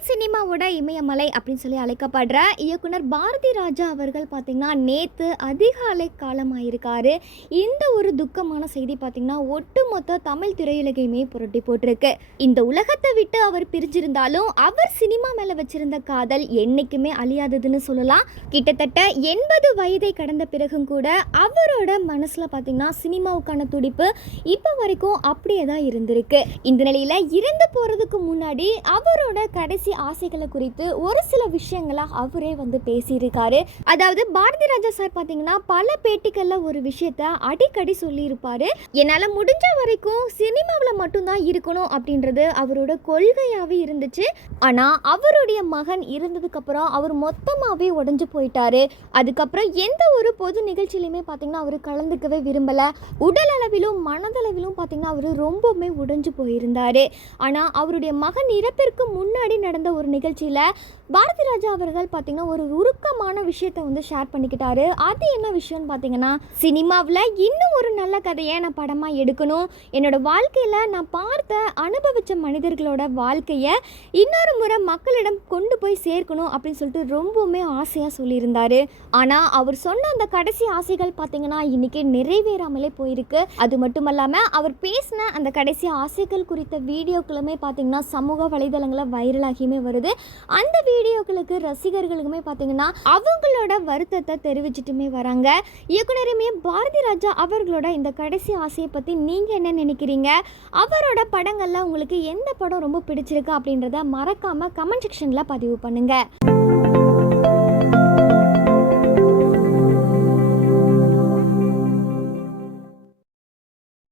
தமிழ் சினிமாவோட இமயமலை அப்படின்னு சொல்லி அழைக்கப்படுற இயக்குனர் பாரதி ராஜா அவர்கள் பார்த்திங்கன்னா நேற்று அதிகாலை காலமாயிருக்காரு. இந்த ஒரு துக்கமான செய்தி பார்த்திங்கன்னா ஒட்டுமொத்த தமிழ் திரையுலகையுமே புரட்டி போட்டிருக்கு. இந்த உலகத்தை விட்டு அவர் பிரிஞ்சிருந்தாலும் அவர் சினிமா மேலே வச்சிருந்த காதல் என்றைக்குமே அழியாததுன்னு சொல்லலாம். கிட்டத்தட்ட 80 வயதை கடந்த பிறகும் கூட அவரோட மனசில் பார்த்திங்கன்னா சினிமாவுக்கான துடிப்பு இப்போ வரைக்கும் அப்படியே தான் இருந்திருக்கு. இந்த நிலையில் இறந்து போகிறதுக்கு முன்னாடி அவரோட கடைசி ஆசைகளை குறித்து ஒரு சில விஷயங்களா அவரே பேசியிருக்காரு. அதாவது பாரதி ராஜா சார் பார்த்தீங்கன்னா பல பேட்டிகளில் ஒரு விஷயத்த அடிக்கடி சொல்லியிருப்பாரு. என்னால் முடிஞ்ச வரைக்கும் சினிமாவில் மட்டும்தான் இருக்கணும் அப்படின்றது அவரோட கொள்கையாகவே இருந்துச்சு. ஆனால் அவருடைய மகன் இருந்ததுக்கப்புறம் அவர் மொத்தமாகவே உடஞ்சு போயிட்டாரு. அதுக்கப்புறம் எந்த ஒரு பொது நிகழ்ச்சியிலுமே பார்த்தீங்கன்னா அவர் கலந்துக்கவே விரும்பலை. உடல் அளவிலும் மனதளவிலும் பார்த்தீங்கன்னா அவர் ரொம்பவுமே உடைஞ்சு போயிருந்தார். ஆனால் அவருடைய மகன் இறப்பிற்கு முன்னாடி நடந்த ஒரு நிகழ்ச்சியில் பாரதி ராஜா அவர்கள் பார்த்தீங்கன்னா ஒரு உருக்கமான விஷயத்தை ஷேர் பண்ணிக்கிட்டாரு. அது என்ன விஷயம்னு பார்த்தீங்கன்னா, சினிமாவில் இன்னும் ஒரு நல்ல கதையை நான் படமாக எடுக்கணும், என்னோட வாழ்க்கையில் நான் பார்த்த அனுபவித்த மனிதர்களோட வாழ்க்கையை இன்னொரு முறை மக்களிடம் கொண்டு போய் சேர்க்கணும் அப்படின்னு சொல்லிட்டு ரொம்பவுமே ஆசையாக சொல்லியிருந்தார். ஆனால் அவர் சொன்ன அந்த கடைசி ஆசைகள் பார்த்தீங்கன்னா இன்றைக்கி நிறைவேறாமலே போயிருக்கு. அது மட்டும் இல்லாமல் அவர் பேசின அந்த கடைசி ஆசைகள் குறித்த வீடியோக்களுமே பார்த்தீங்கன்னா சமூக வலைதளங்களில் வைரலாகியுமே வருது. அந்த வீடியோக்களுக்கு ரசிகர்களுக்குமே பார்த்தீங்கன்னா அவங்களோட வருத்தத்தை தெரிவிச்சிட்டுமே வராங்க. இயக்குனருமே பாரதி ராஜா அவர்களோட இந்த கடைசி ஆசையை பற்றி நீங்கள் என்ன நினைக்கிறீங்க? அவரோட படங்களில் உங்களுக்கு எந்த படம் ரொம்ப பிடிச்சிருக்கு அப்படின்றத மறக்காமல் கமெண்ட் செக்ஷனில் பதிவு பண்ணுங்கள்.